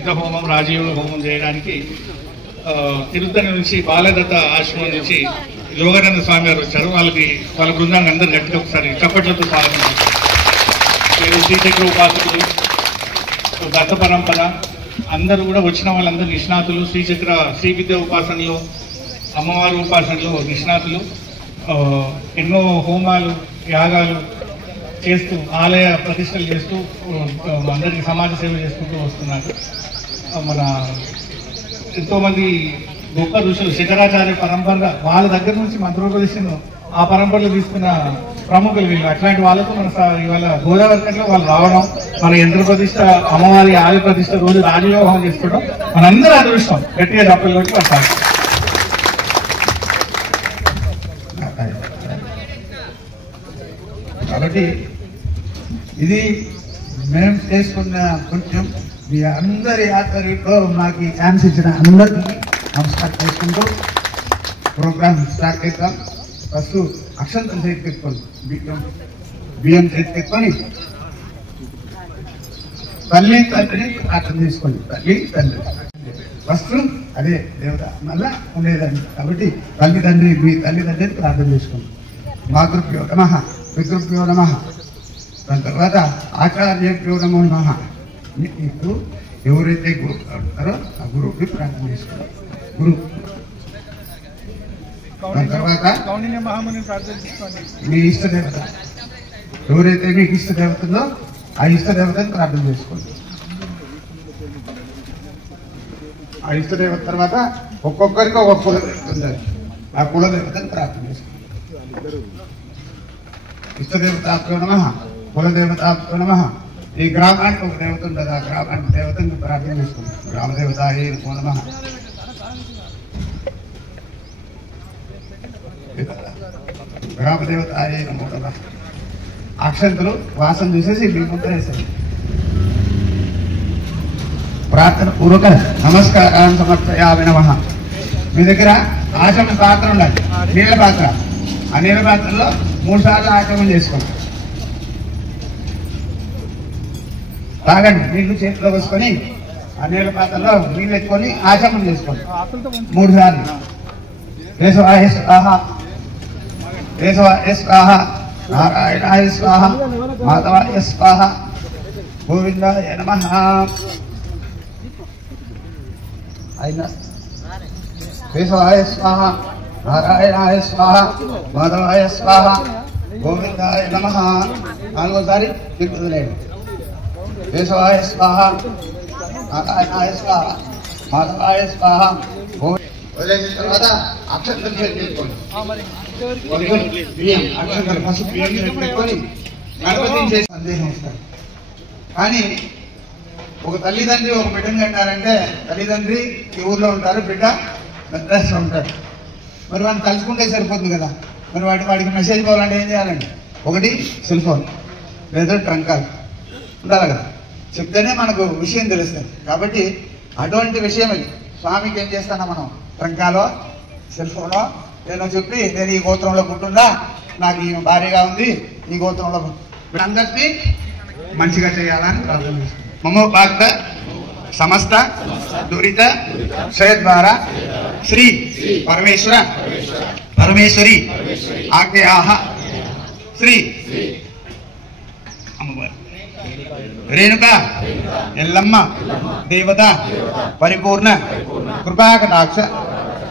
సిద్ధ హోమం రాజయోగ హోమం చేయడానికి తిరుత్తని నుంచి బాలదత్త ఆశ్రమం నుంచి యోగానంద స్వామి గారు వచ్చారు. వాళ్ళ బృందాన్ని అందరూ గట్టిగా ఒకసారి చప్పట్లతో స్వాగతం చేశారు. శ్రీచక్ర ఉపాసకులు, దత్త పరంపర అందరూ కూడా వచ్చిన వాళ్ళందరూ నిష్ణాతులు, శ్రీ విద్య ఉపాసనలో, అమ్మవారి ఉపాసనలో నిష్ణాతులు. ఎన్నో హోమాలు యాగాలు చేస్తూ ఆలయ ప్రతిష్టలు చేస్తూ అందరికీ సమాజ సేవ చేసుకుంటూ వస్తున్నారు. మన ఎంతోమంది గొప్ప ఋషులు శంకరాచార్య పరంపరగా వాళ్ళ దగ్గర నుంచి మంత్రోపదేశం ఆ పరంపరలో తీసుకున్న ప్రముఖులు వీళ్ళు. అట్లాంటి వాళ్ళతో మన ఇవాళ గోదావరి కట్లో వాళ్ళు రావడం, మన యంత్ర ప్రతిష్ట అమ్మవారి ఆలయ ప్రతిష్ట రోజు రాజయోగం చేసుకోవడం మనందరూ అదృష్టం. గట్టిగా డబ్బులు కొట్టి వస్తారు. కాబట్టి ఇది మేము చేసుకున్న పుణ్యం. మీ అందరి ఆధ్వర్యంలో మాకు ఛాన్స్ ఇచ్చిన అందరికీ నమస్కారం చేసుకుంటూ ప్రోగ్రామ్ స్టార్ట్ చేద్దాం. ఫస్ట్ అక్షంతలు చేతి పెట్టుకోండి, బియ్యం చేతి పెట్టుకొని తల్లి తండ్రిని అర్థం తీసుకోండి. తల్లి తండ్రి ఫస్ట్ అదే దేవత మళ్ళా ఉండేదాన్ని. కాబట్టి తల్లి తండ్రి మీ తల్లిదండ్రిని ప్రార్థన చేసుకోండి. మాతృభ్యో నమః, పితృభ్యో నమః, దాని తర్వాత ఆచార్యభ్యో నమో నమః. ఇప్పుడు ఎవరైతే గురువు ఉంటారో ఆ గురువుకి ప్రార్థన చేసుకోండి. గురువు దాని తర్వాత మీ ఇష్ట దేవత ఎవరైతే మీకు ఇష్ట దేవత ఉందో ఆ ఇష్ట దేవతని ప్రార్థన చేసుకోండి. ఆ ఇష్ట దేవత తర్వాత ఒక్కొక్కరికి ఒక్కొక్క కులదేవత ఉంది. ఆ కులదేవతని ప్రార్థన చేసుకోండి. ఇష్టదేవతాభ్యో నమః, కులదేవతాభ్యో నమః. ఈ గ్రామానికి ఒక దేవత ఉంటుంది. ఆ గ్రామానికి దేవతని ప్రార్థన చేసుకోండి. గ్రామదేవతాయే నమో నమః. గ్రామదేవతాయే నమో నమః. అక్షంతలు వాసన చూసేసి మీ ముందర వేసేది. ప్రార్థన పూర్వక నమస్కారాన్ని సమర్పయామి నమః. మీ దగ్గర ఆచమన పాత్ర ఉండాలి, నీళ్ళ పాత్ర. ఆ నీళ్ళ పాత్రలో 3 సార్లు ఆచమనం చేసుకోండి. తాగండి. నీళ్లు చేతిలో వేసుకొని ఆ నీళ్ళ పాత్రలో నీళ్ళు ఎత్తుకొని ఆచమనం చేసుకోండి 3 సార్లు. కేశవాయ స్వాహ, కేశవాయ స్వాహ, నారాయణాయ స్వాహ, మాధవాయ స్వాహ, గోవిందాయ నమః. అయినా కేశవాయ స్వాహ, నారాయణాయ స్వాహ, మాధవాయ స్వాహ, గోవిందాయ నమః. 4వసారి తిరుగుతులేండి. కేశవాయ స్వాహ, నారాయణాయ స్వాహ, మాధవాయ స్వాహ. వదిలేసిన తర్వాత అక్షంతలు పెట్టుకోండి. బియ్యం అక్షంతలు పసుపు బియ్యం పెట్టుకొని గణపతిని చేసి సందేహం వస్తాడు. కానీ ఒక తల్లిదండ్రి ఒక బిడ్డను కట్టారంటే తల్లిదండ్రి ఈ ఊర్లో ఉంటారు, బిడ్డ మెడ్రాస్లో ఉంటాడు. మరి వాడిని తలుచుకుంటే సరిపోతుంది కదా. మరి వాడికి మెసేజ్ పోవాలంటే ఏం చేయాలండి? ఒకటి సెల్ ఫోన్ లేదా ట్రంక్ కాల్ ఉండాలి కదా. చెప్తేనే మనకు విషయం తెలుస్తుంది. కాబట్టి అటువంటి విషయం ఇది. స్వామికి ఏం చేస్తానా మనం? ట్రంకాలో సెల్ ఫోన్లో ఏదో చెప్పి నేను ఈ గోత్రంలో పుట్టుందా, నాకు ఈ భార్యగా ఉంది, ఈ గోత్రంలో అందరినీ మంచిగా చేయాలని ప్రార్థన చేస్తాం. మమో భక్త సమస్త దురిత క్షయ ద్వారా శ్రీ పరమేశ్వర పరమేశ్వరి ఆజ్ఞయాః శ్రీ అమ్మవారి రేణుక ఎల్లమ్మ దేవత పరిపూర్ణ కృపాకటాక్ష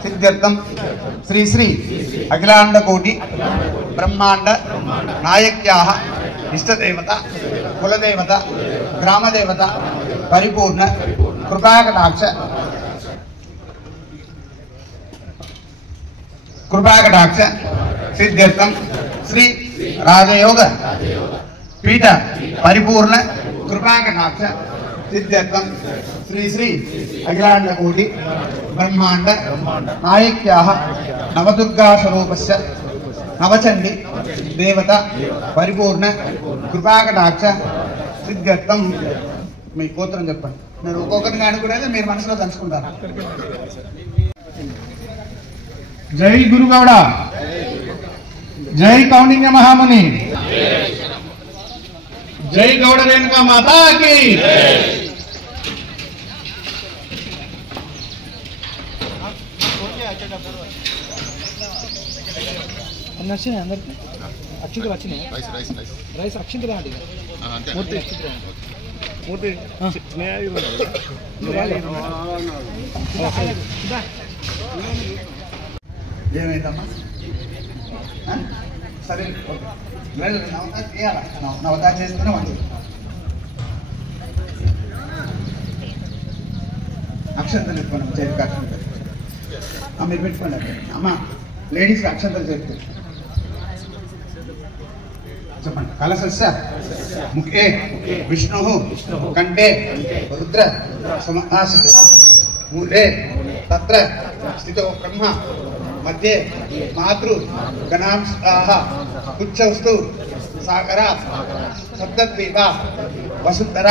సిద్ధ్యర్థం శ్రీ శ్రీ అఖిలాండ కోటి బ్రహ్మాండ నాయక్యాః ఇష్టదేవత కులదేవత గ్రామదేవత పరిపూర్ణ కృపాకటాక్ష సిద్ధ్యర్థం శ్రీ రాజయోగ పీఠ పరిపూర్ణ కృపాకటాక్ష సిద్ధ్యర్థం శ్రీ శ్రీ అఖిలాండ కోటి బ్రహ్మాండ నాయక్యాః నవదుర్గా స్వరూపస్య నవచండి దేవత పరిపూర్ణ కృపాకటాక్ష సిద్ధ్యర్థం. మీ గోత్రం చెప్పండి. నేను ఒక్కొక్కరిని అనుకునేది మీరు మనసులో తెలుసుకుంటారు. జై గురుగౌడ, జై కౌండిన్య మహాముని, జై గౌడ రేణుకా మాతాకి. వచ్చినాయి అందరికి అక్షింతలు వచ్చినాయి రైస్ అక్షింతలు లాంటివి మూర్తి మూర్తి ఏమైందమ్మా సరే నవతా చేస్తూనే ఉంటుంది అక్షంతలు పెట్టుకోండి చేతికి అక్షంతలు మీరు పెట్టుకోండి అమ్మ లేడీస్కి అక్షంతలు చేతి చెప్పండి కలశస్య ముఖే విష్ణు కంఠే రుద్ర సమాసిత మూలే తత్ర స్థితో బ్రహ్మ మధ్యే మాతృ గణాంశాః ఉచ్చౌస్తు సాగర సప్తద్వీప వసుంధర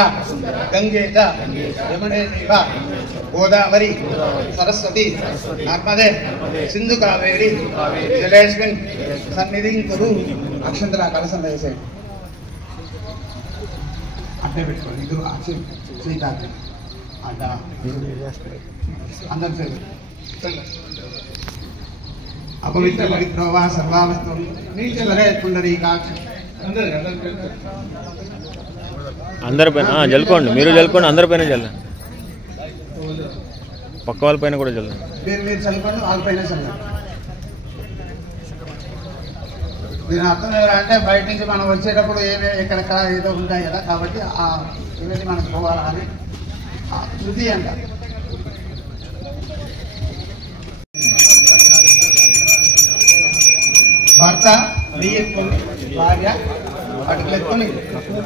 గంగే చ యమునే చైవ గోదావరి సరస్వతి నర్మదే సింధు కావేరి జలేస్మిన్ సన్నిధిం కురు అక్షంతల కలశం వేసేయండి అట్టే పెట్టుకోండి ఇది శ్రీకాంత్ అడ్డ అందరి సేవ అపవిత్ర పవిత్రోవా సర్వావస్తు నీచలరే పుండరీకాక్ష అందరిపైన జల్లుకోండి, మీరు జల్లుకోండి, అందరిపైన చల్లండి, పక్క వాళ్ళపైన కూడా చల్లండి. మీరు చల్లుకోండి, వాళ్ళపైన చల్లండి. దీని అర్థం ఎవరంటే బయట నుంచి మనం వచ్చేటప్పుడు ఎక్కడ ఏదో ఉంటాయి కదా, కాబట్టి ఇవన్నీ మనకు పోవాలా అని శృతి అంట. భర్త నెయ్యి ఎత్తుకొని, భార్య అటుకులు ఎత్తుకొని,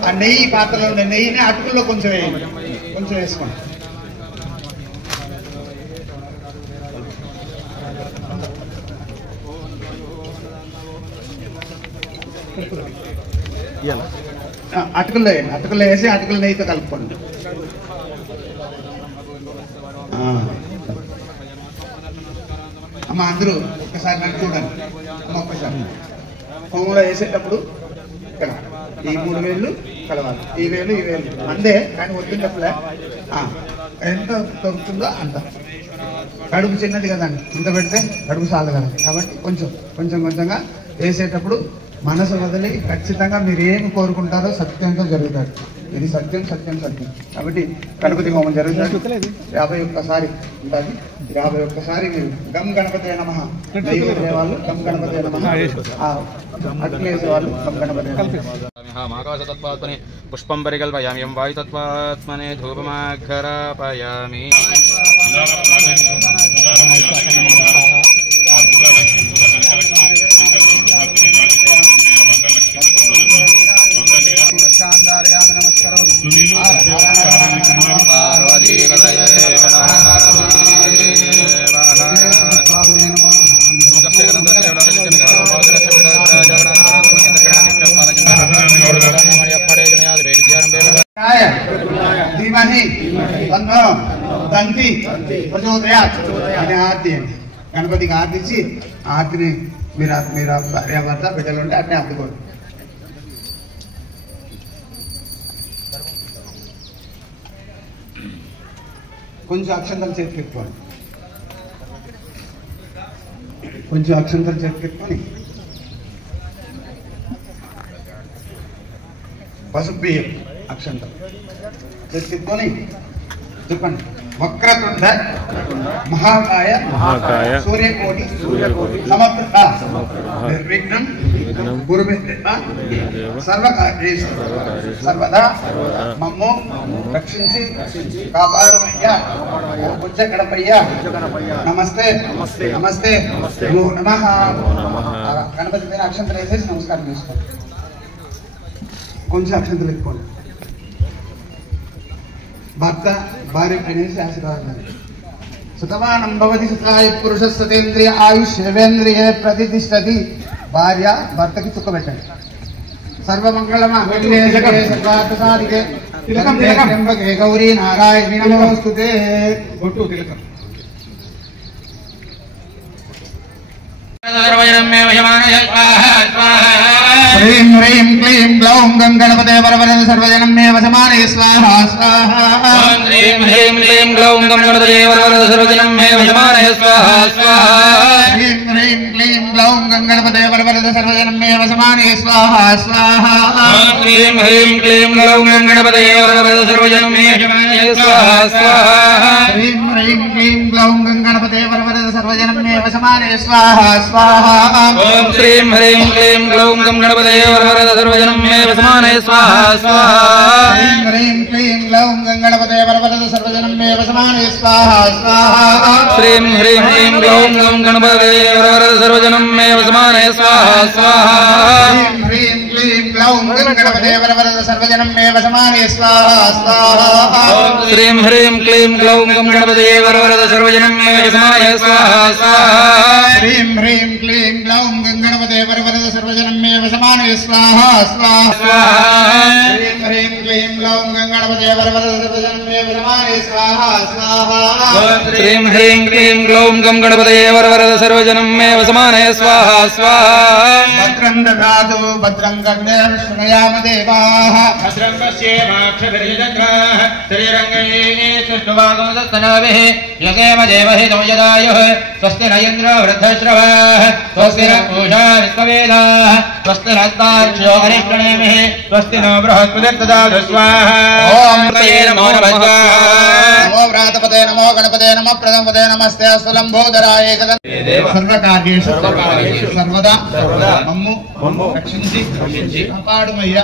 ఆ నెయ్యి పాత్రలో ఉండే నెయ్యిని అటుకుల్లో కొంచెం వేయండి, కొంచెం వేసుకోండి. అటుకుల్లో వేయండి, అటుకుల్లో వేసి అటుకుల నెయ్యితో కలుపుకోండి. అమ్మ అందరూ ఒక్కసారి నన్ను చూడండి అమ్మ, ఒక్కసారి హోమంలో వేసేటప్పుడు ఇక్కడ ఈ 3 వేళ్ళు కలవాలి, ఈ వేలు ఈ వేలు అందే, కానీ వద్దున్నప్పుడే ఎంత దొరుకుతుందో అంత. కడుపు చిన్నది కదండి, ఇంత పెడితే కడుపు చాలు కదా, కాబట్టి కొంచెం కొంచెం కొంచెంగా వేసేటప్పుడు మనసు వదిలి ఖచ్చితంగా మీరు ఏమి కోరుకుంటారో సత్యంతో జరుగుతారు. ఇది సత్యం సత్యం సత్యం. కాబట్టి గణపతి హోమం జరుగుతుంది. 51 సారి ఉంటుంది. 51 సారి మీరు గం గణపతి నమః వాళ్ళు గం గణపతి నమః, అట్లా వేసేవాళ్ళు గం గణపతి ఆకాశతత్వాత్మనే పుష్పం పరికల్పయామి, వాయుతత్వాత్మనే ధూపమాఘరాపయామి. గణపతికి ఆర్తించి ఆర్తిని మీరు భార్యాభర్త బిడ్డలు ఉంటే అట్నే అందుకోండి. కొంచెం అక్షంతలు చేతికి పెట్టుకోండి, కొంచెం అక్షంతలు చేతికి పెట్టుకొని పసుపు బియ్యం అక్షంతలు చేతికి పెట్టుకొని చెప్పండి. వక్రతుండ మహాకాయ సూర్యకోటి సమప్రభ నిర్విఘ్నం గురుమే సర్వకార్యేషు సర్వదా మమ్ము రక్షించి కాపాడుమయ్యా. బుజ్జ గణపయ్యా నమస్తే నమస్తే నమో నమః. గణపతి పైన అక్షంతలు వేసేసి నమస్కారం చేసుకోండి. కొంచెం అక్షంతలు ఎత్తుకోండి. భర్త భార్య పైనేసి ఆశీర్వాదం. సుతమానం భవతి సుతాయ పురుష సతేంద్రియ ఆయుష్యేంద్రియ ప్రతిష్టతి. భార్య భర్తకి చుక్క పెట్టండి. సర్వమంగళమాంగళ్యే శివే సర్వార్థసాధికే త్ర్యంబకే గౌరీ నారాయణి నమోస్తుతే. బొట్టు తిలకం. హ్రీం హ్రీం క్లీం గ్లౌం గం గణపతే వరవరద సర్వజనం మే వసమానే స్వాహా స్వాహా. హ్రీం హ్రీం క్లీం గ్లౌం గం గణపతే వరవరద సర్వజనం మే వసమానే స్వాహా స్వాహా. హ్రీం హ్రీం క్లీం గ్లౌం गणपते वरवरद सर्वजनं मे वसमाने स्वाहा स्वाहा ह्रीं ह्रीं क्लीं ग्लौं गणपते वरवरद सर्वजनं मे वसमाने स्वाहा स्वाहा ह्रीं ह्रीं क्लीं ग्लौं गणपते वरवरद सर्वजनं मे वसमाने स्वाहा स्वाहा ॐ श्रीं ह्रीं क्लीं ग्लौं गणपते वरवरद सर्वजनं मे वसमाने स्वाहा स्वाहा ह्रीं ह्रीं क्लीं ग्लौं गणपते वरवरद सर्वजनं मे वसमाने स्वाहा स्वाहा श्रीं ह्रीं क्लीं ग्लौं गणपते वरवरद सर्वजनं मे वसमाने स्वाहा स्वाहा ह्रीं ह्रीं क्लीं ग्लौं गणपते वरवरद सर्वजनं मे वसमाने स्वाहा स्वाहा श्रीं ह्रीं क्लीं ग्लौं गणपते वरवरद सर्वजनं मे वसमाने स्वाहा स्वाहा ह्रीं ह्रीं क्लीं ग्लौं गणपते वरवरद सर्वजनं मे वसमाने स्वाहा स्वाहा ह्रीं ह्रीं क्लीं ग्लौं गणपते वरवरद सर्वजनं मे वसमाने स्वाहा स्वाहा श्रीं ह्रीं क्लीं ग्लौं गणपते वरवरद सर्वजनं मे वसमाने स्वाहा स्वाहा भद्रं ददातु भद्रं कर्णेन शृणुयाम देवाः भद्रं पश्येमाक्षभिर्यजत्राः श्रीरङ्गैस्तुष्टुवागमदस्तनाभिः यसेम देवहितो यदायुः स्वस्ति न इन्द्रो वृद्धश्रवाः स्वस्ति न पूषा विश्ववेदाः स्वस्ति नस्तार्क्ष्यो अरिष्टनेमिः स्वस्ति नो बृहस्पतिर्ददातु स्वाहा ॐ नमो नमः नमो व्रातपते नमो गणपते नमः प्रथमपते नमस्ते अस्तुलम्बोदराय सर्वकार्येषु सर्वदा मम्मु रक्षिंచి కాపాడుమయ్య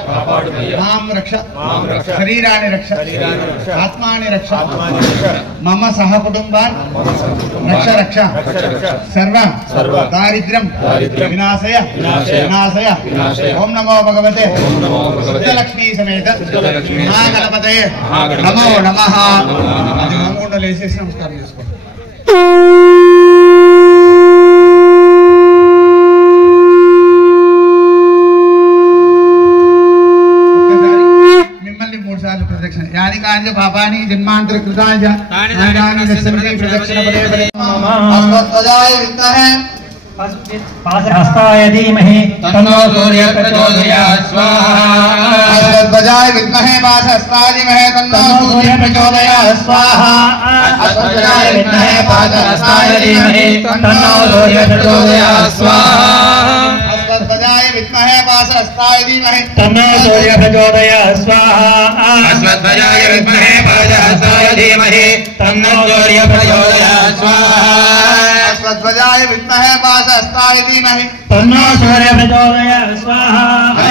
మాం రక్ష శరీరాన్ని రక్ష ఆత్మాని రక్ష మమ సహ కుటుంబాన్ రక్ష రక్ష సర్వ దారిద్ర్యం వినాశయ వినాశయ ఓం నమో భగవతే సిద్ధలక్ష్మీ సమేత మహాగణపతే నమో నమః. అది నమోండలు వేసేసి నమస్కారం చేసుకోండి. प्रदक्षिण यानी कांज पापानि जन्मांतर कृतानि नानानि दशमि प्रदक्षिण पदे पदे अस्मद्वजाय विद्महे पाशहस्ताय धीमहि तन्नो सूर्यः प्रचोदयात् स्वाहा अस्मद्वजाय विद्महे पाशहस्ताय धीमहि तन्नो सूर्यः प्रचोदयात् स्वाहा अस्मद्वजाय विद्महे पाशहस्ताय धीमहि तन्नो सूर्यः प्रचोदयात् स्वाहा अस्मद्वजाय विद्महे पाशहस्ताय धीमहि तन्नो सूर्यः प्रचोदयात् स्वाहा अस्मद्वजाय विद्महे पाशहस्ताय धीमहि तन्नो सूर्यः प्रचोदयात् स्वाहा अस्मद्वजाय विद्महे पाशहस्ताय धीमहि तन्नो सूर्यः प्रचोदयात् स्वाहा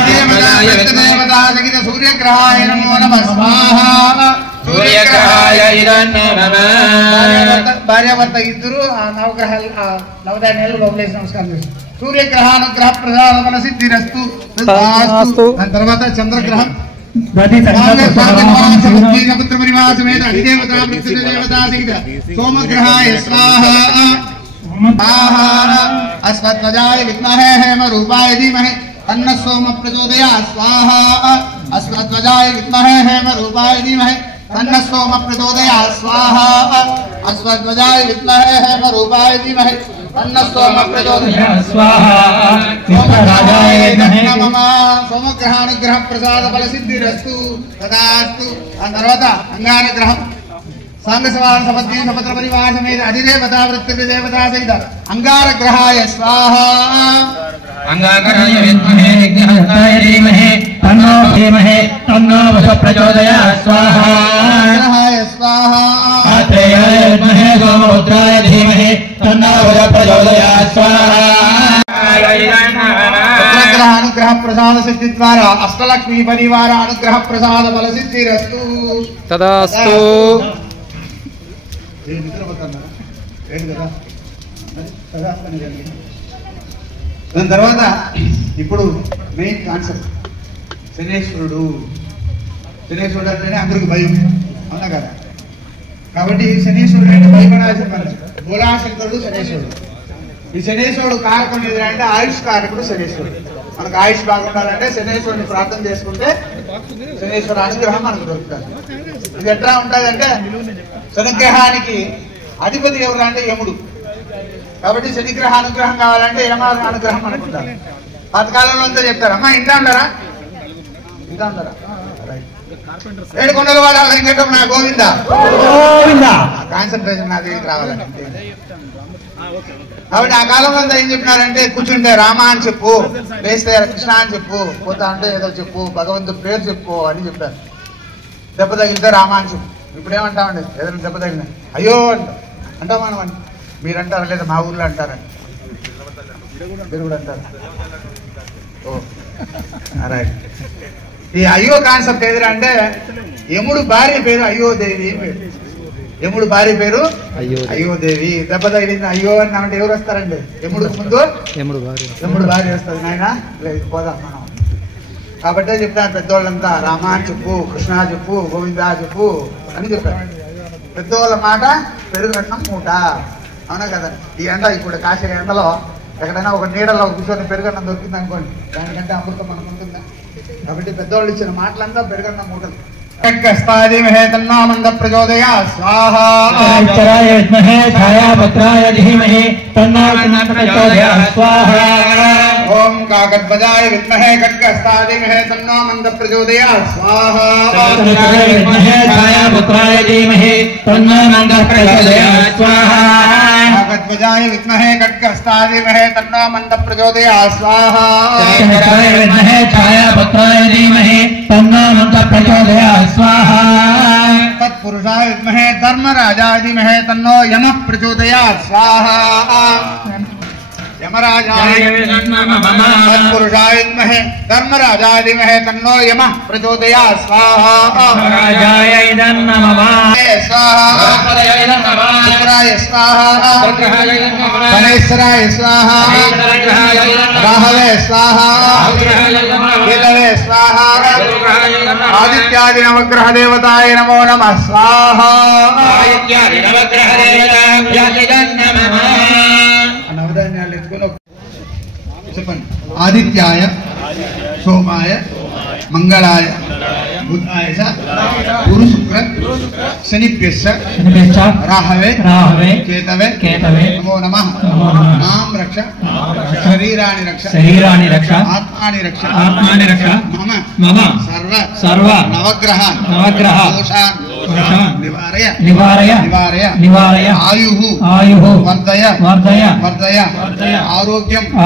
देवता सहित सूर्यग्रहाय नमो नमः स्वाहा सूर्यग्रहाय नमः భార్యాభర్త ఇద్దరు ఆ నవగ్రహాలు నవధాన్యాలు లోపలేసి నమస్కారం చేస్తారు. సూర్యగ్రహానుగ్రహ ప్రసాద సిద్ధిరస్తు దాని తర్వాత చంద్రగ్రహం పుత్ర పరివాసమేత అధిదేవత మృత్యుదేవతా సహిత సోమగ్రహాయ స్వాహా अस्मद्वजाय विद्महे हेमरूपाय धीमहि तन्नः सोमः प्रचोदयात् स्वाहा अस्मद्वजाय विद्महे हेमरूपाय धीमहि तन्नः सोमः प्रचोदयात् स्वाहा अस्मद्वजाय विद्महे हेमरूपाय धीमहि तन्नः सोमः प्रचोदयात् स्वाहा सोमग्रहाय नमः सोमग्रहानुग्रह प्रसाद फल सिद्धिरस्तु तदास्तु తర్వాత అంగారగ్రహం सांग सवाल सपत्नी सपत्र परिवार समेत अधिदेवता वृत्तिदेवता सहित अंगारग्रहाय स्वाहा अंगारग्रहाय विद्महे विघ्नहस्ताय धीमहि तन्नो धीमहि तन्नो वसुः प्रचोदयात् स्वाहा ग्रहाय स्वाहा आत्रेयाय विद्महे सोमपुत्राय धीमहि तन्नो वसुः प्रचोदयात् स्वाहा ग्रह अनुग्रह प्रसाद सिद्धि द्वारा अष्टलक्ष्मी परिवार अनुग्रह प्रसाद फल सिद्धिरस्तु तदास्तु దాని తర్వాత ఇప్పుడు మెయిన్ కాన్సెప్ట్ శనేశ్వరుడు. శనేశ్వరుడు అంటేనే అందరికి భయం, అవునా కదా? కాబట్టి శనేశ్వరుడు అంటే భయపడాల్సిన పని. బోలాశంకరుడు శనేశ్వరుడు. ఈ శనేశ్వరుడు కారకం ఏదంటే ఆయుష్ కారకుడు శనేశ్వరుడు. మనకు ఆయుష్ బాగుండాలంటే శనేశ్వరుని ప్రార్థన చేసుకుంటే శనేశ్వర అనుగ్రహం మనకు దొరుకుతుంది. ఇది ఎట్లా ఉంటుందంటే శనిగ్రహానికి అధిపతి ఎవరు అంటే యముడు. కాబట్టి శనిగ్రహ అనుగ్రహం కావాలంటే యమ అనుగ్రహం అనుకుంటారు. పాతకాలంలో అంతా చెప్తారు. అమ్మా ఇంటా ఉండరా, ఇంటా ఉండరా, రైట్. ఏడుకొండలవాడ వెంకటరమణ గోవింద గోవింద. కాన్సన్ట్రేషన్ నా దగ్గరికి రావాలంటే కాబట్టి ఆ కాలంలో ఏం చెప్పినారంటే కూర్చుంటే రామ అని చెప్పు, లేస్తే కృష్ణ అని చెప్పు, పోతా అంటే ఏదో చెప్పు, భగవంతుడి పేరు చెప్పు అని చెప్పారు. దెబ్బ తగిలితే రామ అని చెప్పు. ఇప్పుడు ఏమంటామండి ఏదైనా దెబ్బ తగిలిన అయ్యో అంటాం మనం అని మీరు అంటారా లేదా మా ఊర్లో అంటారండి మీరు కూడా అంటారు. ఓ రైట్. ఈ అయ్యో కాన్సెప్ట్ ఏదిరా అంటే యముడు భార్య పేరు అయ్యోదేవి పేరు. యముడు భార్య పేరు అయ్యోదేవి. దెబ్బ తగిలింది అయ్యో అని ఎవరు వస్తారండి? యముడు ముందు యముడు భార్య వస్తుంది. నాయన లేదు పోదాం మనం. కాబట్టే చెప్తారు పెద్దవాళ్ళంతా రామ అని చెప్పు, కృష్ణ చెప్పు, గోవింద చెప్పు అని చెప్పారు. పెద్దవాళ్ళ మాట పెరుగన్నం మూట. అవునా కదా? ఈ ఎండ ఇప్పుడు కాసే ఎండలో ఎక్కడైనా ఒక నీడలో కూర్చొని పెరుగన్నం దొరికింది అనుకోండి, దానికంటే అమృతం మనకు ఉంటుందా? కాబట్టి పెద్దవాళ్ళు ఇచ్చిన మాటలంతా పెరుగన్నం మూటలు. ఖడ్గస్తాదిమహే తన్నామంద ప్రచోదయాత్ స్వాహా. చరాయ విద్మహే ఛాయాపత్రాయ ధీమహి తన్నో ప్రచోదయాత్ స్వాహా. ఓం కాకద్వజాయ విద్మహే ఖడ్గస్తాదిమహే తన్నామంద ప్రచోదయాత్ స్వాహా. చరాయ విద్మహే ఛాయాపత్రాయ ధీమహి తన్నో ప్రచోదయాత్ స్వాహా. కాకద్వజాయ విద్మహే ఖడ్గస్తాదిమహే తన్నామంద ప్రచోదయాత్ స్వాహా. చరాయ విద్మహే ఛాయాపత్రాయ ధీమహి తన్నో ప్రచోదయాత్ స్వాహా. తత్పురుషాయ విద్మహే ధర్మరాజాయ ధీమహి తన్నో యమః ప్రచోదయాత్ స్వాహా. యమరాజాయ తత్పురుషాయ విద్మహే ధర్మరాజాయ ధీమహి తన్నో యమః ప్రచోదయాత్ స్వాహా. రాజాయ ఇదం నమః స్వాహా. శుక్రాయ స్వాహా. శనేశ్వరాయ స్వాహా. రాహవే స్వాహా. కేతవే స్వాహా. ఆదిత్యాది నవగ్రహ దేవతాయ నమో నమః స్వాహా. నవధాన్యాలు ఎత్తుకొని చెప్పండి. ఆదిత్యాయ సోమాయ మంగళాయ బుధాయ గురు శుక్ర శనిభ్యశ్చ రాహవే కేతవే నమో నమః. మాం రక్ష శరీరాణి రక్ష ఆత్మాని రక్ష మమ సర్వ నవగ్రహ దోషాన్ నివారయ ఆయు వర్ధయ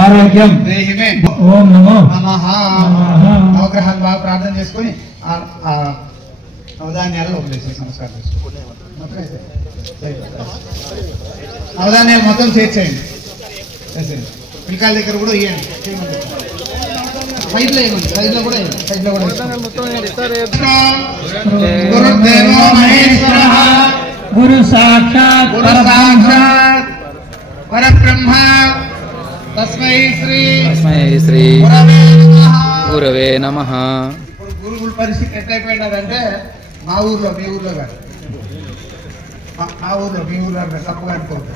ఆరోగ్యం దేహిమే. ఓం నమో నమః. నవగ్రహాలు బాగా ప్రార్థన చేసుకొని నవధాన్యాలు వదిలేసి నమస్కారం చేసుకోండి. నవధాన్యాలు మొత్తం చేర్చేయండి. పిల్లకాయల దగ్గర కూడా ఇవ్వండి. సైడ్ లో ఇవ్వండి. సైడ్ లో కూడా గురుదేవో మహేశ్వరః గురు సాక్షాత్ పరబ్రహ్మ తస్మై శ్రీ గురవే నమః. ఇప్పుడు గురువుల పరిస్థితి ఎట్లయిపోయినారంటే మా ఊర్లో మీ ఊర్లో కాదు, మా ఊర్లో మీ ఊర్లో తప్పుగా అనుకోవద్దు.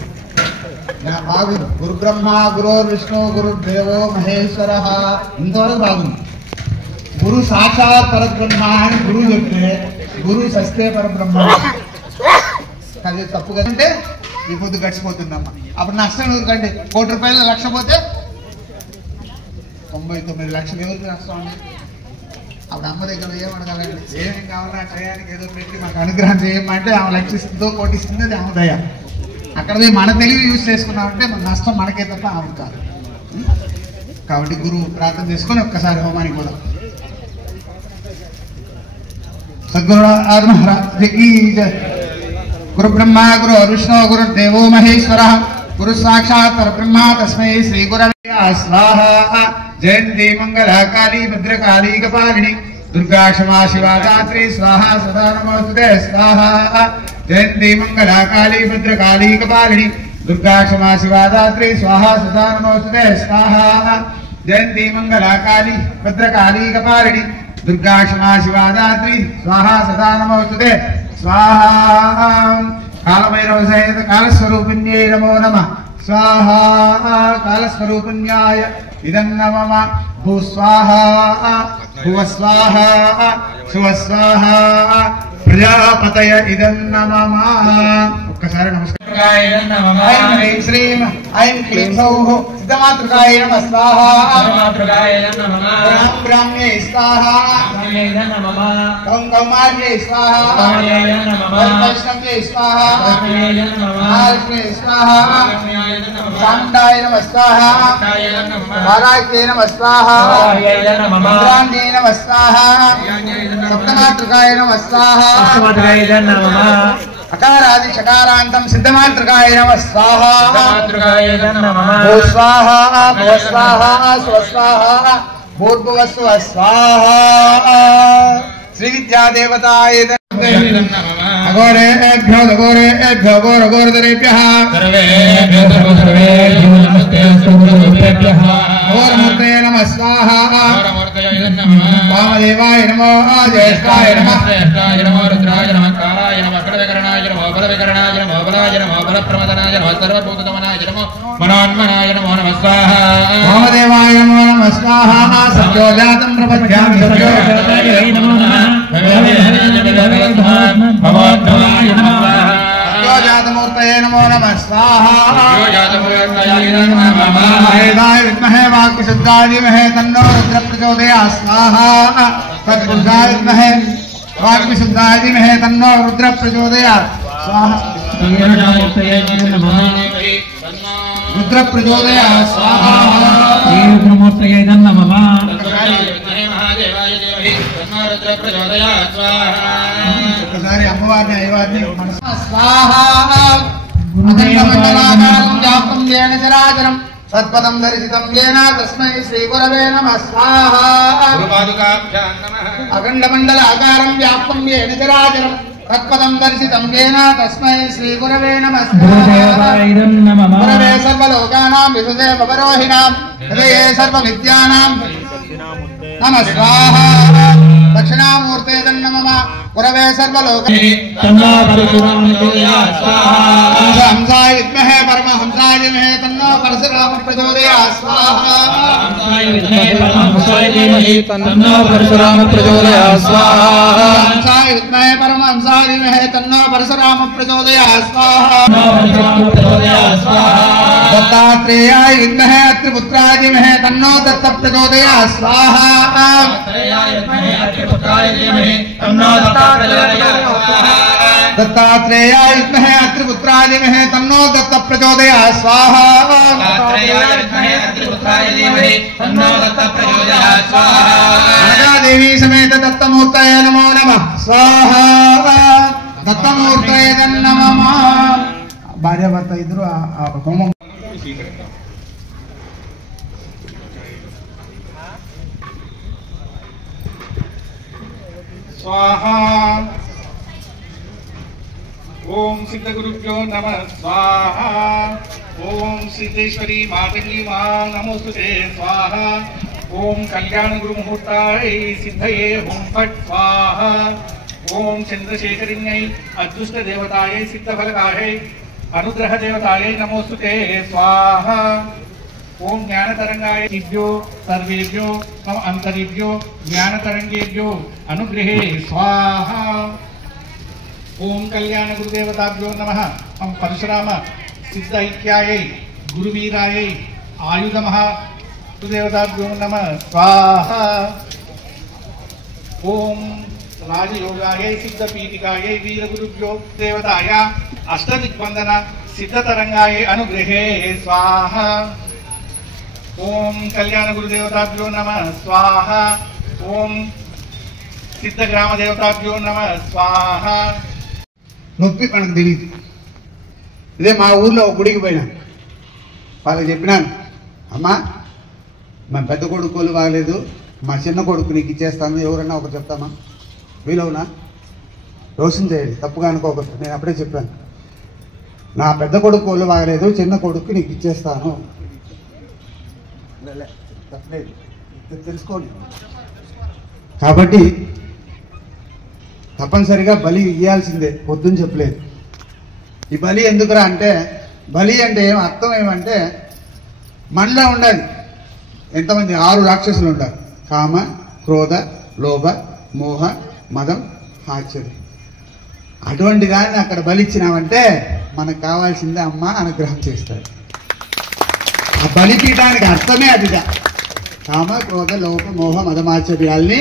మా ఊరు గురు బ్రహ్మ గురు విష్ణు గురుదేవో మహేశ్వర ఇంతవరకు బాగుంది. గురు సాక్షాత్ పరబ్రహ్మ అని గురువు చెప్తే గురు సస్తే పరబ్రహ్మ అది తప్పుగా అంటే ఈ పొద్దు గడిచిపోతుందమ్మా. అప్పుడు నష్టం ఎందుకంటే ₹1 కోటి 1,00,000 పోతే 99 లక్షలు ఎవరికి నష్టం అండి? అప్పుడు అమ్మ దగ్గర ఏమడగలండి, ఏమేం కావాలా టయానికి ఏదో పెట్టి మాకు అనుగ్రహం చేయమంటే ఆమె లక్షిస్తుందో కోటిస్తుంది, అది ఆమె దయ. అక్కడ మన తెలివి యూజ్ చేసుకున్నామంటే మన నష్టం మనకే తప్ప ఆమె కాదు. కాబట్టి గురువు ప్రార్థన చేసుకొని ఒక్కసారి హోమానికి పోదాం. సద్గురు గురు బ్రహ్మ గురు విష్ణు గురు దేవో మహేశ్వర గురు సాక్షాత్ పరబ్రహ్మ తస్మై శ్రీ గురవే స్వాహా. జయంతి మంగళ కాళీ భద్రకాళీ కపాలిని దుర్గా క్షమా శివా దాత్రి స్వాహా సదా నమోస్తుతే స్వాహా. జయంతి మంగళ కాళీ భద్రకాళీ కపాలిని దుర్గా క్షమా శివా దాత్రి స్వాహా సదా నమోస్తుతే స్వాహా. జయంతి మంగళ కాళీ భద్రకాళీ కపాలిని దుర్గా క్షమా శివా దాత్రి స్వాహా సదా నమోస్తుతే స్వాహా. కాలభైరవ సహిత కాలస్వరూపిణ్యై నమో నమః స్వాహా. కాలస్వరూపిణ్యాయ ఇదం నమః. భూస్వాహా భువస్వాహా శువస్వాహా ప్రజాపతయ ఇదం నమః. ఒక్కసారి నమస్కారం. నమః ఐం హ్రీం శ్రీం ఐం క్లీం సౌః సిద్ధమాతృకాయ నమః స్వాహా. మాతృకాయ నమః గ్రాం గ్రామ్యై స్వాహా. నమః నమః కౌం కౌమార్యై స్వాహా. కౌమార్యాయ నమః వైష్ణవ్యై స్వాహా. వైష్ణవ్యాయ నమః మహాలక్ష్మ్యై స్వాహా. శాంతాయ నమః స్వాహా. వారాహ్యై నమః స్వాహా. వారాహ్యాయ నమః ఇంద్రాణ్యై నమః స్వాహా. సప్తమాతృకాయ నమః స్వాహా. మాతృకాయ నమః అకారాది షకారాంతం సిద్ధమాతృకాయ నమః స్వాహా. మాతృకాయ నమః భూ స్వాహా భువ స్వాహా స్వ స్వాహా భూర్భువస్వ స్వాహా. శ్రీ విద్యాదేవతాయ అఘోరేభ్యో అఘోరేభ్యో ఘోరఘోరధరేభ్యః ఘోరమూర్తయే నమః స్వాహా. వామదేవాయ నమో జ్యేష్ఠాయ నమః వామదేవాయ నమో నమః స్వాహా. సత్యోజాతం ప్రపద్యామి సత్యోజాతాయ నమో సత్యోజాతమూర్తయే నమో నమః స్వాహా. వేదాయ విద్మహే వాక్శుద్ధాయ ధీమహి తన్నో రుద్ర ప్రచోదయాత్ స్వాహా. తత్పురుషాయ విద్మహే వాక్శుద్ధాయ ధీమహి తన్నో రుద్ర ప్రచోదయాత్ స్వాహా. రుద్ర ప్రచోదయాత్ స్వాహా. శ్రీరుద్రమూర్తయే నమః ఒకసారి అమ్మవారిని అయ్యవారిని మనసు స్వాహా. అఖండమండలాకారం వ్యాప్తం ఏన చరాచరం సత్పదం దర్శితం ఏన తస్మై శ్రీ గురవే నమః స్వాహా. అఖండమండలాకారం వ్యాప్తం ఏన చరాచరం తత్పదం దర్శితం ఏన తస్మై శ్రీ గురవే నమః స్వాహా. గురవే సర్వలోకానాం విశుదే భవరోహిణాం హృదయే సర్వవిద్యానాం నమః స్వాహా. దక్షిణామూర్తే నమః గురవే సర్వలోక హంసాయ విద్మహే పరమహంసాయ ధీమహి తన్నో పరశురామ ప్రచోదయాత్ స్వాహా. పరమహంసాయ ప్రచోదయాత్ స్వాహా. హంసాయ విద్మహే పరమహంసాయ ధీమహి తన్నో పరశురామ ప్రచోదయాత్ స్వాహా. దత్తాత్రేయాయ విద్మహే అత్రిపుత్రాయ ధీమహి తన్నో దత్త ప్రచోదయాత్ స్వాహా. దత్తాత్రేయాయ విద్మహే అత్రిపుత్రాయ ధీమహి తన్నో దత్త ప్రచోదయాత్ స్వాహా. అనగాదేవి సమేత దత్తమూర్తయే నమో నమః స్వాహా. దత్తమూర్తయే నమః. భార్యాభర్త ఇద్దరు ఆ హోమం स्वाहा। ओम सिद्ध गुरुभ्यो नमः स्वाहा। ओम सिद्धेश्वरी मातंगी मां नमोस्तुते स्वाहा। ओम कल्याण गुरु मुहूर्ताय सिद्धये ओम फट स्वाहा। ओम चंद्रशेखरिण्यै अदृष्ट देवताय सिद्धफलकाय अनुग्रह देवताय नमोस्तुते स्वाहा। ओम ज्ञान तरंगाय दिव्यो सर्वेभ्यो मम अंतरिभ्यो ज्ञान तरंगेभ्यो अनुग्रहे स्वाहा। ओम कल्याण गुरुदेवताभ्यो नमः। हम परशुराम सिद्ध ऐक्याय गुरुवीराय आयुध महा गुरुदेवताभ्यो नमः स्वाहा। ओम राजयोगाय सिद्ध पीठिकाय वीर गुरुभ्यो देवताय अष्टदिग्बंधन सिद्ध तरंगाय अनुग्रहे स्वाहा। ओम कल्याण गुरुदेवताभ्यो नमः स्वाहा। ओम सिद्ध ग्राम देवताभ्यो नमः स्वाहा। నొప్పి మనకు తెలియదు. ఇదే మా ఊర్లో ఒక గుడికి పోయినా వాళ్ళకి చెప్పినాను, అమ్మా మా పెద్ద కొడుకోలు బాగలేదు, మా చిన్న కొడుకు నీకు ఇచ్చేస్తాను, ఎవరన్నా ఒకరు చెప్తామా, వీలవునా, రోషన్ చేయండి, తప్పుగా అనుకోకూడదు. నేను అప్పుడే చెప్పాను, నా పెద్ద కొడుకోలు బాగలేదు, చిన్న కొడుకు నీకు ఇచ్చేస్తాను, తప్పలేదు, తెలుసుకోండి. కాబట్టి తప్పనిసరిగా బలి ఇవ్వాల్సిందే, వద్దని చెప్పలేదు. ఈ బలి ఎందుకురా అంటే, బలి అంటే అర్థం ఏమంటే మనలో ఉండాలి. ఎంతమంది 6 రాక్షసులు ఉంటారు, కామ క్రోధ లోభ మోహ మదం ఆశ్చర్యం. అటువంటి దాన్ని అక్కడ బలిచ్చినామంటే మనకు కావాల్సిందే అమ్మ అనుగ్రహం చేస్తారు. ఆ బలిపీఠానికి అర్థమే అదిగా. కామ క్రోధ లోప మోహ మదమాచర్యాల్ని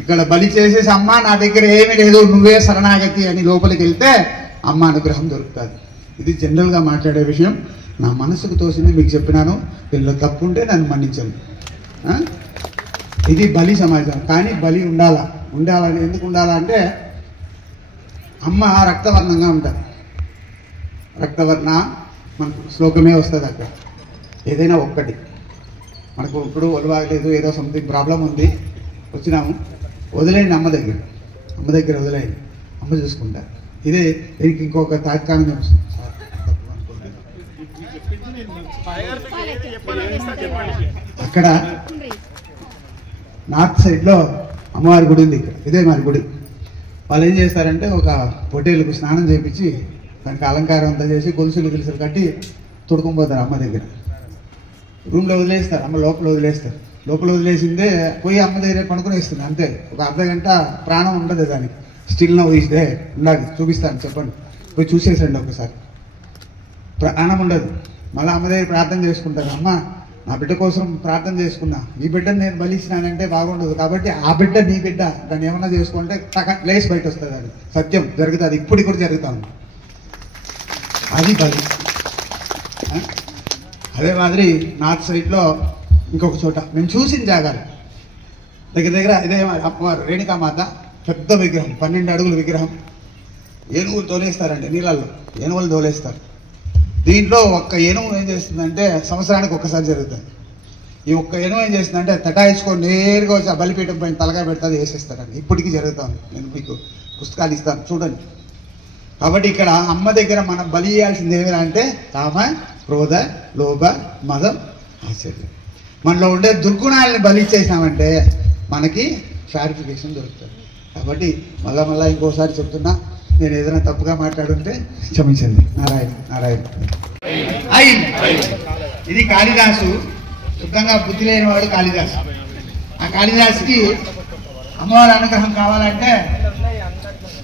ఇక్కడ బలి చేసేసి అమ్మ నా దగ్గర ఏమీ లేదు నువ్వే శరణాగతి అని లోపలికి వెళ్తే అమ్మ అనుగ్రహం దొరుకుతుంది. ఇది జనరల్గా మాట్లాడే విషయం. నా మనసుకు తోసింది మీకు చెప్పినాను. వీళ్ళు తప్పు ఉంటే నన్ను మన్నించండి. ఇది బలి సమాజం. కానీ బలి ఉండాలని ఎందుకు ఉండాలంటే అమ్మ రక్తవర్ణంగా ఉంటుంది. రక్తవర్ణ మనకు శ్లోకమే వస్తుంది అక్కడ. ఏదైనా ఒక్కటి మనకు ఇప్పుడు ఒలవాగలేదు, ఏదో సంథింగ్ ప్రాబ్లం ఉంది, వచ్చినాము, వదిలేయండి అమ్మ దగ్గర వదిలేయండి, అమ్మ చూసుకుంటారు. ఇదే దీనికి ఇంకొక తాత్కాలిక అక్కడ నార్త్ సైడ్లో అమ్మవారి గుడి ఉంది. ఇక్కడ ఇదే మరి గుడి. వాళ్ళు ఏం చేస్తారంటే ఒక పొట్టేళ్ళకు స్నానం చేయించి దానికి అలంకారం అంతా చేసి గొలుసులు గిలుసులు కట్టి తొడుకుపోతారు అమ్మ దగ్గర. రూమ్లో వదిలేస్తారు, అమ్మ లోపల వదిలేస్తారు. లోపల వదిలేసిందే పోయి అమ్మ దగ్గర పడుకుని వేస్తుంది అంతే. ఒక అర్ధగంట ప్రాణం ఉండదు దానికి. స్టిల్ నవ్వు తీస్తే ఉండాలి, చూపిస్తాను చెప్పండి, పోయి చూసేసండి ఒకసారి. ప్రాణం ఉండదు. మళ్ళీ అమ్మ దగ్గర ప్రార్థన చేసుకుంటారు. అమ్మ నా బిడ్డ కోసం ప్రార్థన చేసుకున్నా, ఈ బిడ్డను నేను బలిచ్చినానంటే బాగుండదు, కాబట్టి ఆ బిడ్డ నీ బిడ్డ, దాన్ని ఏమన్నా చేసుకుంటే లేచి బయట వస్తుంది. అది సత్యం జరుగుతుంది, ఇప్పుడు కూడా జరుగుతుంది. అది బలి. అదే మాదిరి నార్త్ సైడ్లో ఇంకొక చోట నేను చూసిన జాగాలు దగ్గర ఇదే అమ్మవారు రేణుకామాత పెద్ద విగ్రహం, 12 అడుగుల విగ్రహం. ఏనుగులు తోలేస్తారండి నీళ్ళల్లో, ఏనుగులు తోలేస్తారు. దీంట్లో ఒక్క ఏనుగు ఏం చేస్తుందంటే సంవత్సరానికి ఒక్కసారి జరుగుతుంది. ఈ ఒక్క ఏనుగు ఏం చేస్తుందంటే తటాయించుకొని నేరుగా వచ్చి ఆ బలిపీఠం పైన తలకాయ పెడతాది, వేసేస్తారండి. ఇప్పటికీ జరుగుతుంది. నేను మీకు పుస్తకాలు ఇస్తాను చూడండి. కాబట్టి ఇక్కడ అమ్మ దగ్గర మనం బలి చేయాల్సింది ఏమిరా అంటే కామ క్రోధ లోభ మదం ఆశ్చర్యం. మనలో ఉండే దుర్గుణాలను బలి చేసినామంటే మనకి క్లారిఫికేషన్ దొరుకుతుంది. కాబట్టి మళ్ళా ఇంకోసారి చెప్తున్నా, నేను ఏదైనా తప్పుగా మాట్లాడుంటే క్షమించండి. నారాయణ. ఇది కాళిదాసు. శుద్ధంగా బుద్ధి లేని వాడు కాళిదాసు. ఆ కాళిదాసుకి అమ్మవారి అనుగ్రహం కావాలంటే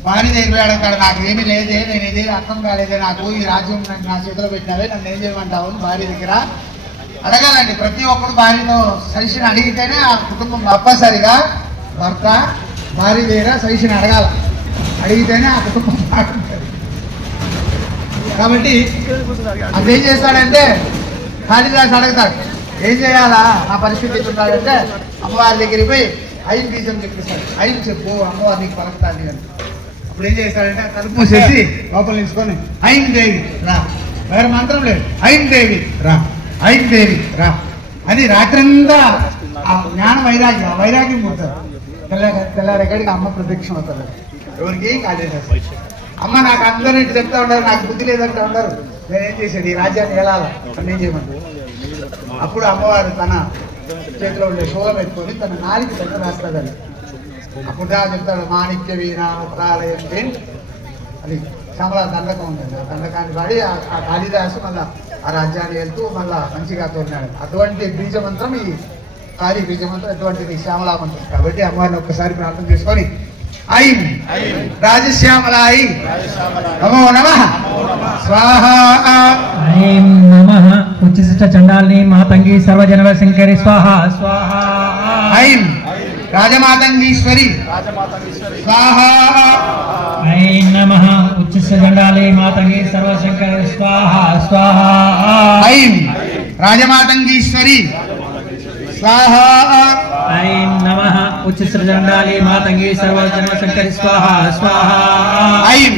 భార్య దగ్గర అడగాడు, నాకు ఏమీ లేదే, నేను ఇదే అర్థం కాలేదే, నాకు ఈ రాజ్యం నా చేతిలో పెట్టినావే, నన్ను ఏం చేయమంటావు భార్య దగ్గర అడగాలండి. ప్రతి ఒక్కరు భార్యతో సజెషన్ అడిగితేనే ఆ కుటుంబం తప్పనిసరిగా భర్త భార్య దగ్గర సజెషన్ అడిగితేనే ఆ కుటుంబం బాగుంటుంది. కాబట్టి అదేం చేస్తాడంటే కాళిదాసు అడుగుతాడు, ఏం చేయాలా నా పరిస్థితి ఎట్లుంటాడంటే అమ్మవారి దగ్గరికి పోయి ఐదు బీజం చెప్పిస్తాడు. ఐదు చెప్పు అమ్మవారి నీకు పలుకుతాను అని. అప్పుడు ఏం చేస్తాడంటే తలుపు మూసేసి లోపల నిలుచుకొని ఐం దేవి రా, వేరే మంత్రం లేదు, ఐం దేవి రా, ఐం దేవి రా అని రాత్రంతా ఆ జ్ఞాన వైరాగ్యం పుడతారు. తెల్లారెక్కడికి అమ్మ ప్రత్యక్షం అవుతారు. ఎవరికి కాళిదాసు. అమ్మ నాకు అందరూ చెప్తా ఉన్నారు, నాకు బుద్ధి లేదంటూ ఉన్నారు, నేనేం చేసేది ఈ రాజ్యాన్ని వెళ్ళాలా అని ఏం చేయమంటారు. అప్పుడు అమ్మవారు తన చేతిలో ఉండే శూలం ఎత్తుకొని తన నాలికి పెద్ద రాస్తాడని. అప్పుడు చెప్తాడు, మాణిక్య వీణాలయం అది శ్యామల దండకం ఉంటుంది. ఆ దండకాన్ని వాడి ఆ కాళిదాసు మళ్ళా ఆ రాజ్యాన్ని వెళ్తూ మళ్ళా మంచిగా తోడినాడు. అటువంటి బీజమంత్రం ఈ కాళీ బీజమంత్రం, ఎటువంటిది శ్యామలా మంత్రం. కాబట్టి అమ్మవారిని ఒక్కసారి ప్రార్థన చేసుకొని ఐం రాజశ్యామలాయి నమో నమః స్వాహా. ఐం నమః ఉచ్చిష్ట చండాలిని మాతంగి సర్వజనవ శంకరి స్వాహా స్వాహా. ఐం రాజమాతంగీశ్వరి స్వాహా. ఐం నమః ఉచ్చిష్ట చండాలి మాతంగి సర్వశంకరి స్వాహా స్వాహా. ఐం రాజమాతంగీశ్వరి స్వాహా. ఐం నమః ఉచ్చిష్ట చండాలి మాతంగి సర్వజనవ శంకరి స్వాహా స్వాహా. ఐం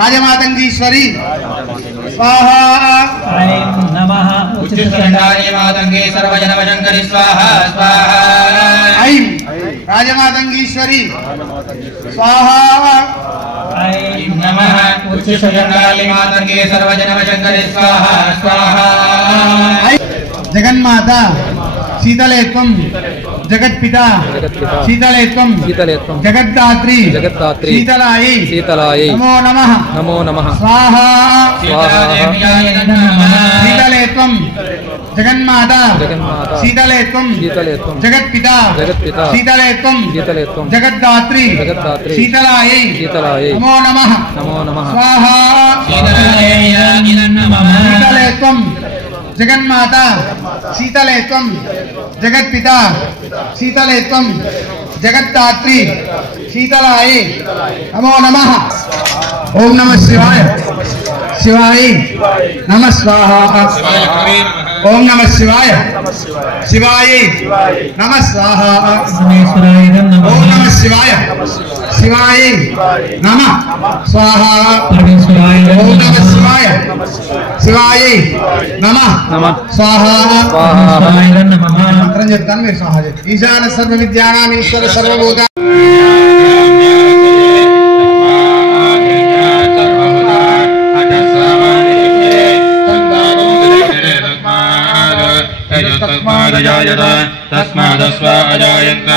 రాజమాతంగీశ్వరి స్వాహా. ఐం నమః ఉచ్చిష్ట చండాలి మాతంగి సర్వజనవ శంకరి స్వాహా స్వాహా. ఐం రాజమాతంగీశ్వరి స్వాహా. ఐం నమః ఉచ్చిష్ట చండాలి మాతంగి సర్వజనవ శంకరి స్వాహా స్వాహా. జగన్మాత शीतले त्वं जगत्पिता शीतले त्वं जगद्धात्री शीतलायै नमो नमः स्वाहा शीतले त्वं जगन्माता शीतले त्वं जगत्पिता शीतले त्वं जगद्धात्री शीतलायै नमो नमः स्वाहा शीतले त्वं जगन्माता शीतले त्वं जगत्पिता शीतले त्वं जगद्धात्री शीतलायै नमो नमः। ओम नमः शिवाय शिवाय नमः स्वाहा। ओम नमः शिवाय शिवाय नमः स्वाहा। ओम नमः शिवाय शिवाय नमः स्वाहा। ओम नमः शिवाय शिवाय नमः स्वाहा। मंत्र చెప్తాను మీరు स्वाहा చెప్తారు। ఈశాన సర్వ విద్యానాం ఈశ్వర సర్వభూత तस्मादस्व अजायन्त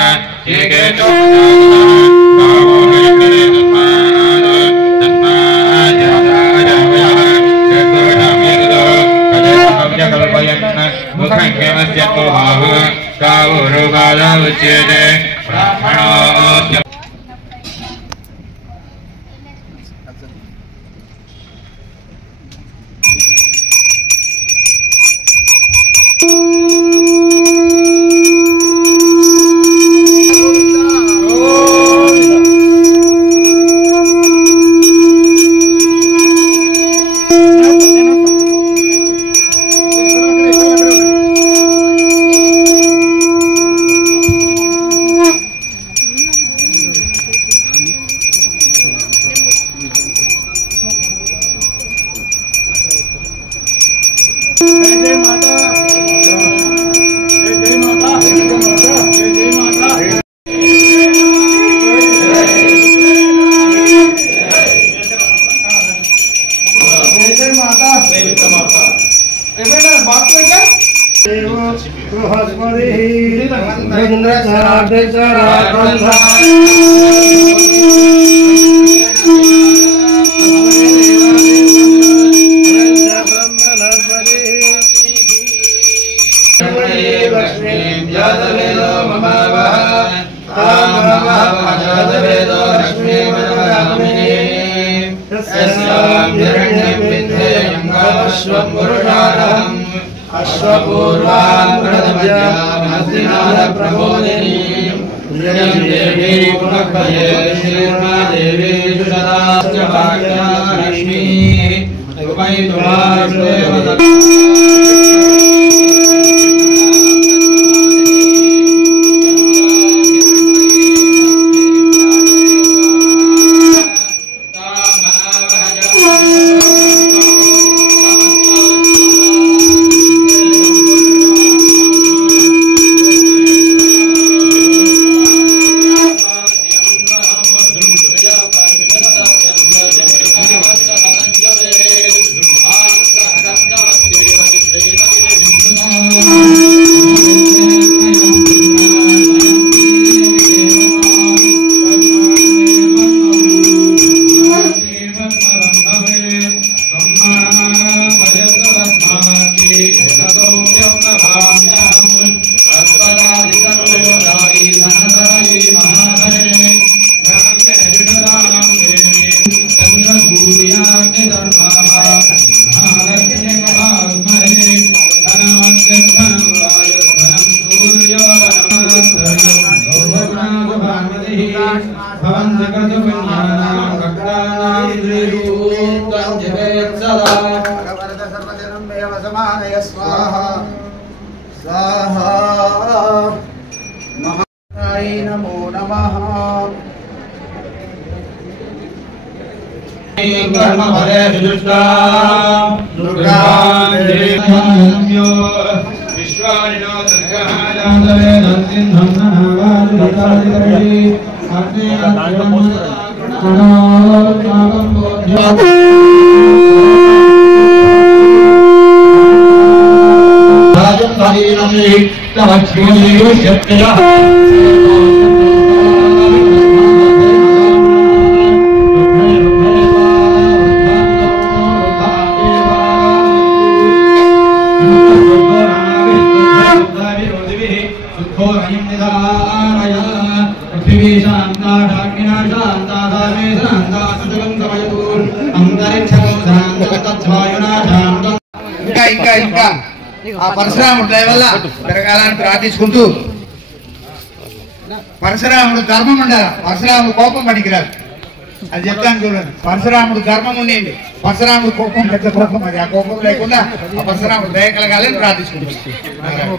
नमो नमः। ఇంకా ఇంకా ఆ పరశురాముడు దయ వల్ల పెరగాలని ప్రార్థించుకుంటూ, పరశురాముడు ధర్మం ఉండాలి, పరశురాముడు కోపం పనికిరాదు. అది చెప్తాను చూడండి. పరశురాముడు ధర్మం ఉండేది, పరశురాముడు కోపం పెద్ద కోపం. అది ఆ కోపం లేకుండా ఆ పరశురాముడు దయ కలగాలని ప్రార్థించుకుంటున్నాను.